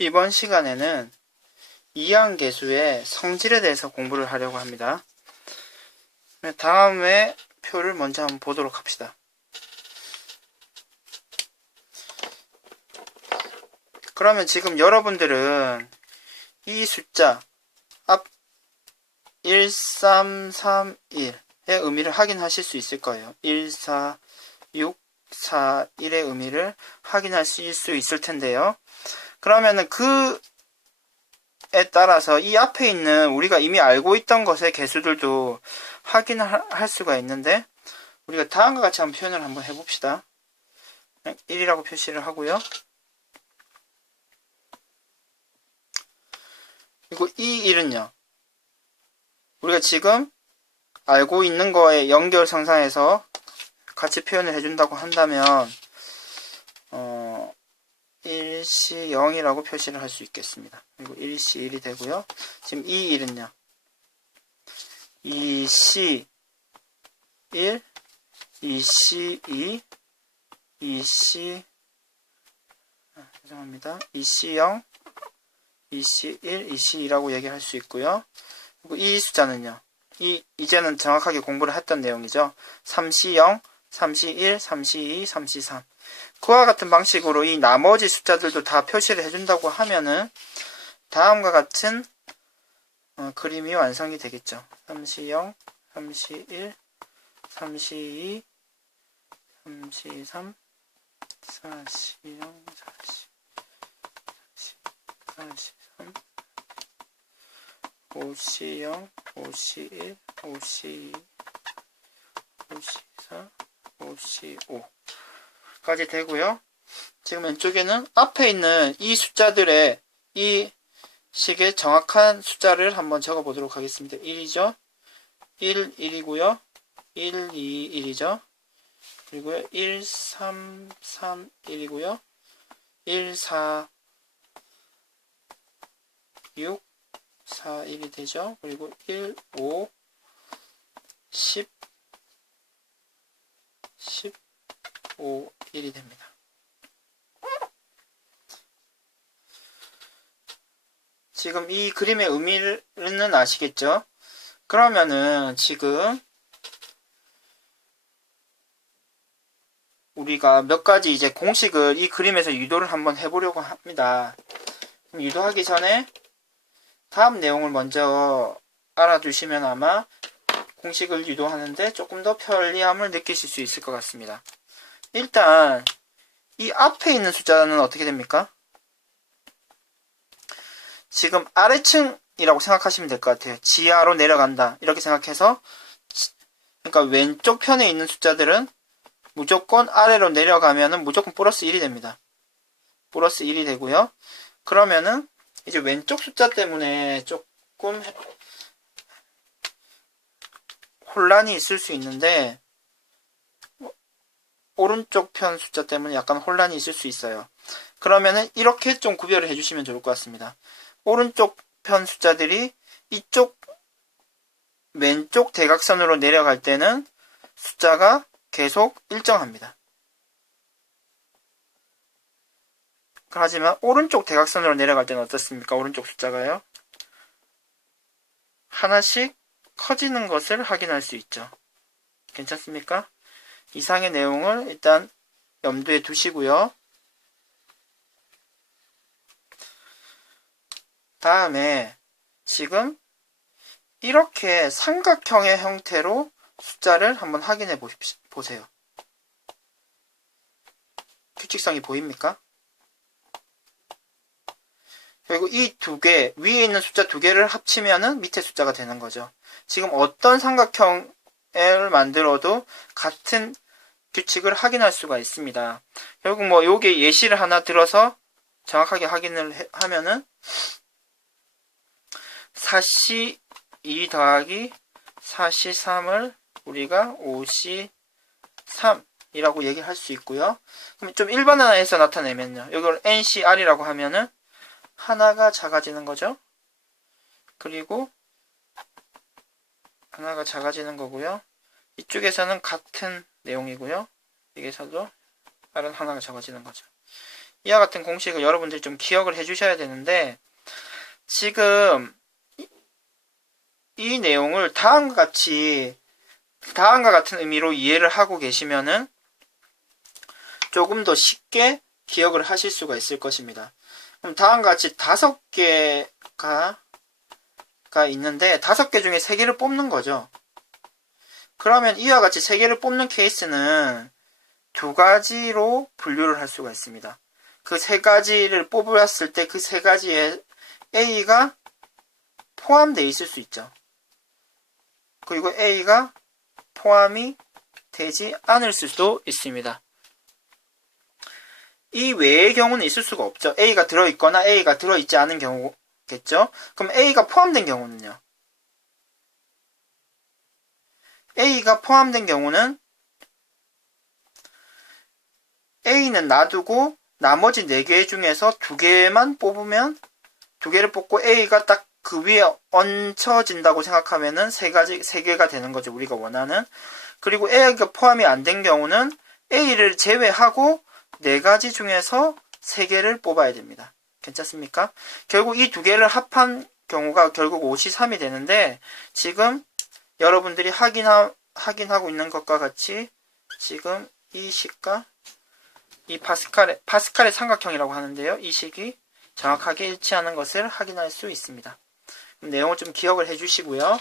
이번 시간에는 이항계수의 성질에 대해서 공부를 하려고 합니다. 다음에 표를 먼저 한번 보도록 합시다. 그러면 지금 여러분들은 이 숫자 앞 1331의 의미를 확인하실 수 있을 거예요. 14641의 의미를 확인하실 수 있을 텐데요. 그러면은 그에 따라서 이 앞에 있는 우리가 이미 알고 있던 것의 개수들도 확인할 수가 있는데, 우리가 다음과 같이 한번 표현을 한번 해봅시다. 1이라고 표시를 하고요. 그리고 이 1은요, 우리가 지금 알고 있는 거에 연결성상에서 같이 표현을 해준다고 한다면 일시 0이라고 표시를 할 수 있겠습니다. 그리고 일시 1이 되고요. 지금 이 1은요, 이시 1, 이시 2, 이시 죄송합니다. 이시 0, 이시 1, 이시 2라고 얘기할 수 있고요. 그리고 이 숫자는요, 이제는 정확하게 공부를 했던 내용이죠. 3시 0, 3시 1, 3시 2, 3시 3. 그와 같은 방식으로 이 나머지 숫자들도 다 표시를 해준다고 하면은 다음과 같은 그림이 완성이 되겠죠. 3시 0, 3시 1, 3시 2, 3시 3, 4시 0, 4시 3, 5시 0, 5시 1, 5시 2, 5시 4, 5시 5 까지 되고요. 지금 왼쪽에는 앞에 있는 이 숫자들의 이 식의 정확한 숫자를 한번 적어 보도록 하겠습니다. 1이죠. 1, 1이고요. 1, 2, 1이죠. 그리고 1, 3, 3, 1이고요. 1, 4, 6, 4, 1이 되죠. 그리고 1, 5, 10, 15, 1이 됩니다. 지금 이 그림의 의미는 아시겠죠? 그러면은 지금 우리가 몇 가지 이제 공식을 이 그림에서 유도를 한번 해보려고 합니다. 유도하기 전에 다음 내용을 먼저 알아두시면 아마 공식을 유도하는데 조금 더 편리함을 느끼실 수 있을 것 같습니다. 일단 이 앞에 있는 숫자는 어떻게 됩니까? 지금 아래층이라고 생각하시면 될 것 같아요. 지하로 내려간다 이렇게 생각해서, 그러니까 왼쪽 편에 있는 숫자들은 무조건 아래로 내려가면은 무조건 플러스 1이 됩니다. 플러스 1이 되고요. 그러면은 이제 왼쪽 숫자 때문에 조금 혼란이 있을 수 있는데, 오른쪽 편 숫자 때문에 약간 혼란이 있을 수 있어요. 그러면은 이렇게 좀 구별을 해주시면 좋을 것 같습니다. 오른쪽 편 숫자들이 이쪽 왼쪽 대각선으로 내려갈 때는 숫자가 계속 일정합니다. 하지만 오른쪽 대각선으로 내려갈 때는 어떻습니까? 오른쪽 숫자가요, 하나씩 커지는 것을 확인할 수 있죠. 괜찮습니까? 이상의 내용을 일단 염두에 두시고요. 다음에 지금 이렇게 삼각형의 형태로 숫자를 한번 확인해 보세요. 규칙성이 보입니까? 그리고 이 두 개, 위에 있는 숫자 두 개를 합치면은 밑에 숫자가 되는 거죠. 지금 어떤 삼각형을 만들어도 같은 규칙을 확인할 수가 있습니다. 결국 뭐 요게 예시를 하나 들어서 정확하게 확인을 하면은 4시 2 더하기 4시 3을 우리가 5시 3이라고 얘기할 수 있고요. 그럼 좀 일반화해서 나타내면요, 이걸 NCR이라고 하면은 하나가 작아지는 거죠. 그리고 하나가 작아지는 거고요. 이쪽에서는 같은 내용이고요. 여기서도 다른 하나가 작아지는 거죠. 이와 같은 공식을 여러분들이 좀 기억을 해 주셔야 되는데, 지금 이 내용을 다음과 같은 의미로 이해를 하고 계시면은 조금 더 쉽게 기억을 하실 수가 있을 것입니다. 그럼 다음과 같이 5개가 있는데 5개 중에 3개를 뽑는 거죠. 그러면 이와 같이 3개를 뽑는 케이스는 2가지로 분류를 할 수가 있습니다. 그 3가지를 뽑았을 때 그 3가지에 A가 포함되어 있을 수 있죠. 그리고 A가 포함이 되지 않을 수도 있습니다. 이 외의 경우는 있을 수가 없죠. A가 들어있거나 A가 들어있지 않은 경우겠죠. 그럼 A가 포함된 경우는요? A가 포함된 경우는 A는 놔두고 나머지 4개 중에서 2개만 뽑으면 2개를 뽑고 A가 딱 그 위에 얹혀진다고 생각하면은 3개가 되는 거죠. 우리가 원하는. 그리고 A가 포함이 안 된 경우는 A를 제외하고 4가지 중에서 3개를 뽑아야 됩니다. 괜찮습니까? 결국 이 2개를 합한 경우가 결국 5C3이 되는데, 지금 여러분들이 확인하고 있는 것과 같이 지금 이 식과 이 파스칼의 삼각형이라고 하는데요. 이 식이 정확하게 일치하는 것을 확인할 수 있습니다. 내용을 좀 기억을 해 주시고요.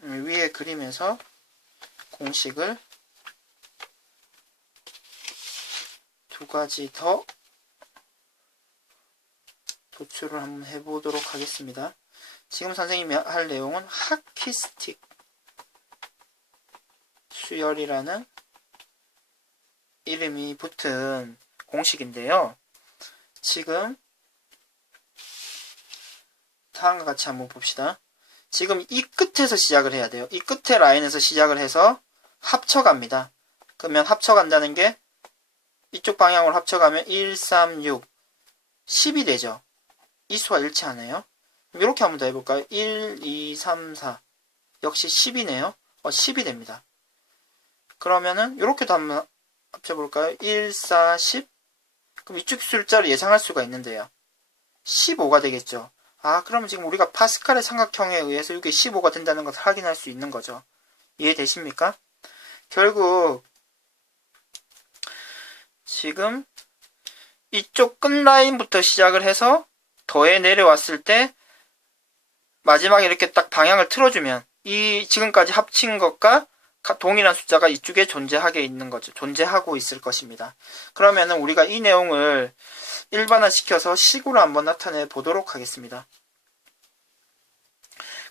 위에 그림에서 공식을 2가지 더 도출을 한번 해보도록 하겠습니다. 지금 선생님이 할 내용은 하키스틱 수열이라는 이름이 붙은 공식인데요. 지금 다음과 같이 한번 봅시다. 지금 이 끝에서 시작을 해야 돼요. 이 끝에 라인에서 시작을 해서 합쳐갑니다. 그러면 합쳐간다는 게 이쪽 방향으로 합쳐가면 1, 3, 6, 10이 되죠. 이 수와 일치하네요. 이렇게 한번 더 해볼까요? 1, 2, 3, 4 역시 10이네요. 10이 됩니다. 그러면은 이렇게도 한번 합쳐볼까요? 1, 4, 10 그럼 이쪽 숫자를 예상할 수가 있는데요. 15가 되겠죠. 그러면 지금 우리가 파스칼의 삼각형에 의해서 이게 15가 된다는 것을 확인할 수 있는 거죠. 이해되십니까? 결국 지금 이쪽 끝라인부터 시작을 해서 더해 내려왔을 때 마지막에 이렇게 딱 방향을 틀어주면 이 지금까지 합친 것과 동일한 숫자가 이쪽에 존재하게 있는 거죠. 존재하고 있을 것입니다. 그러면은 우리가 이 내용을 일반화시켜서 식으로 한번 나타내 보도록 하겠습니다.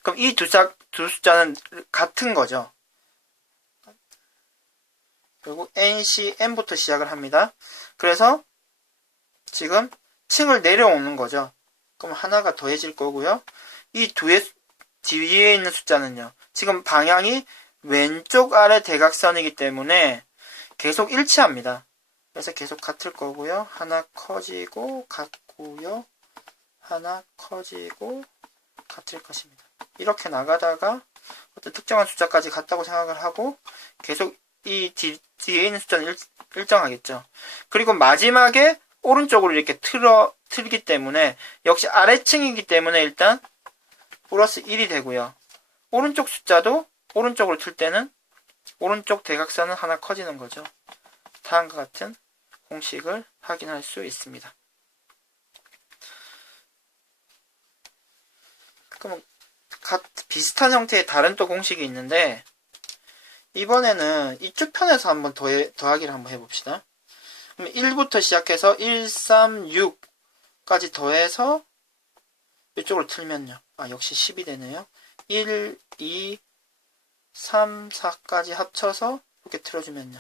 그럼 이 두 숫자는 같은 거죠. 그리고 NCM부터 시작을 합니다. 그래서 지금 층을 내려오는 거죠. 그럼 하나가 더해질 거고요. 이 뒤에 있는 숫자는요. 지금 방향이 왼쪽 아래 대각선이기 때문에 계속 일치합니다. 그래서 계속 같을 거고요. 하나 커지고 같고요. 하나 커지고 같을 것입니다. 이렇게 나가다가 어떤 특정한 숫자까지 같다고 생각을 하고 계속 이 뒤에 있는 숫자는 일정하겠죠. 그리고 마지막에 오른쪽으로 이렇게 틀기 때문에 역시 아래층이기 때문에 일단 플러스 1이 되고요. 오른쪽 숫자도 오른쪽으로 틀 때는 오른쪽 대각선은 하나 커지는 거죠. 다음과 같은 공식을 확인할 수 있습니다. 그럼 비슷한 형태의 다른 또 공식이 있는데 이번에는 이쪽 편에서 한번 더하기를 한번 해봅시다. 그럼 1부터 시작해서 1, 3, 6까지 더해서 이쪽으로 틀면요. 역시 10이 되네요. 1, 2, 3, 4까지 합쳐서 이렇게 틀어주면요.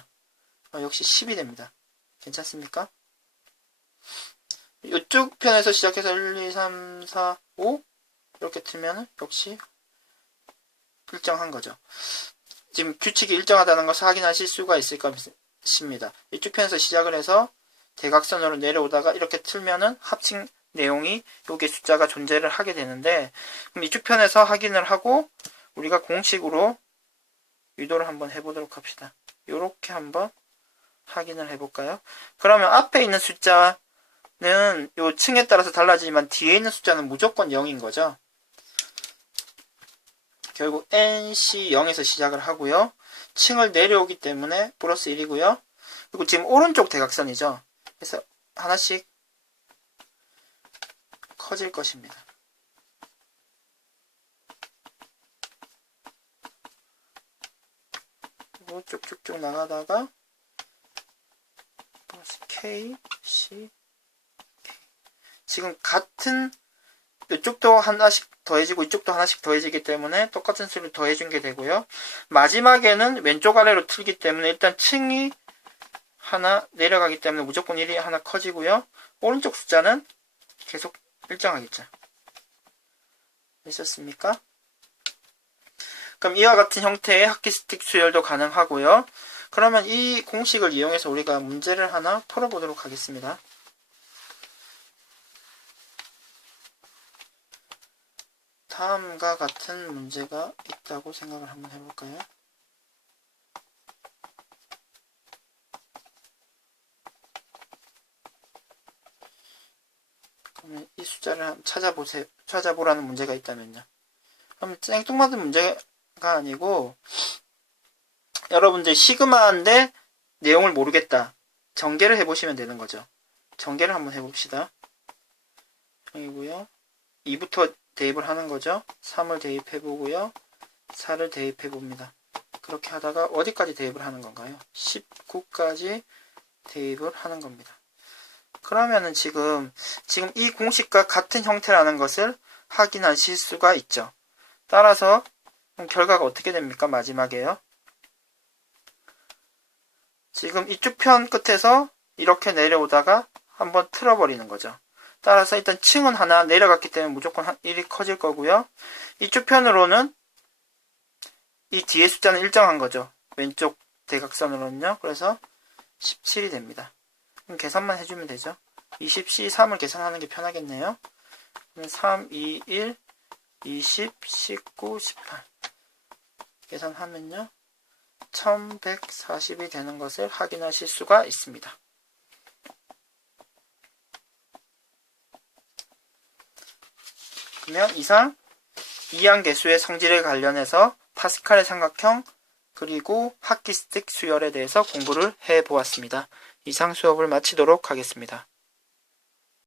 역시 10이 됩니다. 괜찮습니까? 이쪽 편에서 시작해서 1, 2, 3, 4, 5 이렇게 틀면 역시 일정한 거죠. 지금 규칙이 일정하다는 것을 확인하실 수가 있을 것입니다. 이쪽 편에서 시작을 해서 대각선으로 내려오다가 이렇게 틀면은 내용이 여기에 숫자가 존재를 하게 되는데, 그럼 이축편에서 확인을 하고 우리가 공식으로 유도를 한번 해보도록 합시다. 이렇게 한번 확인을 해볼까요? 그러면 앞에 있는 숫자는 요 층에 따라서 달라지지만 뒤에 있는 숫자는 무조건 0인 거죠. 결국 NC 0에서 시작을 하고요. 층을 내려오기 때문에 플러스 1이고요. 그리고 지금 오른쪽 대각선이죠. 그래서 하나씩 커질 것입니다. 그리고 쭉쭉쭉 나가다가 플러스 K, C, K. 지금 같은 이쪽도 하나씩 더해지고 이쪽도 하나씩 더해지기 때문에 똑같은 수를 더해준 게 되고요. 마지막에는 왼쪽 아래로 틀기 때문에 일단 층이 하나 내려가기 때문에 무조건 1이 하나 커지고요. 오른쪽 숫자는 계속 일정하겠죠. 되셨습니까? 그럼 이와 같은 형태의 하키스틱 수열도 가능하고요. 그러면 이 공식을 이용해서 우리가 문제를 하나 풀어보도록 하겠습니다. 다음과 같은 문제가 있다고 생각을 한번 해볼까요? 그러면 이 숫자를 찾아보라는 문제가 있다면요. 그럼 생뚱맞은 문제가 아니고, 여러분들 시그마인데 내용을 모르겠다. 전개를 해보시면 되는 거죠. 전개를 한번 해봅시다. 이고요. 2부터 대입을 하는 거죠. 3을 대입해보고요. 4를 대입해봅니다. 그렇게 하다가 어디까지 대입을 하는 건가요? 19까지 대입을 하는 겁니다. 그러면은 지금 이 공식과 같은 형태라는 것을 확인하실 수가 있죠. 따라서 결과가 어떻게 됩니까? 마지막에요. 지금 이쪽 편 끝에서 이렇게 내려오다가 한번 틀어버리는 거죠. 따라서 일단 층은 하나 내려갔기 때문에 무조건 1이 커질 거고요. 이쪽 편으로는 이 뒤에 숫자는 일정한 거죠. 왼쪽 대각선으로는요. 그래서 17이 됩니다. 그럼 계산만 해주면 되죠. 20C 3을 계산하는 게 편하겠네요. 3, 2, 1, 20, 19, 18 계산하면요. 1140이 되는 것을 확인하실 수가 있습니다. 그러면 이상 이항계수의 성질에 관련해서 파스칼의 삼각형 그리고 하키스틱 수열에 대해서 공부를 해보았습니다. 이상 수업을 마치도록 하겠습니다.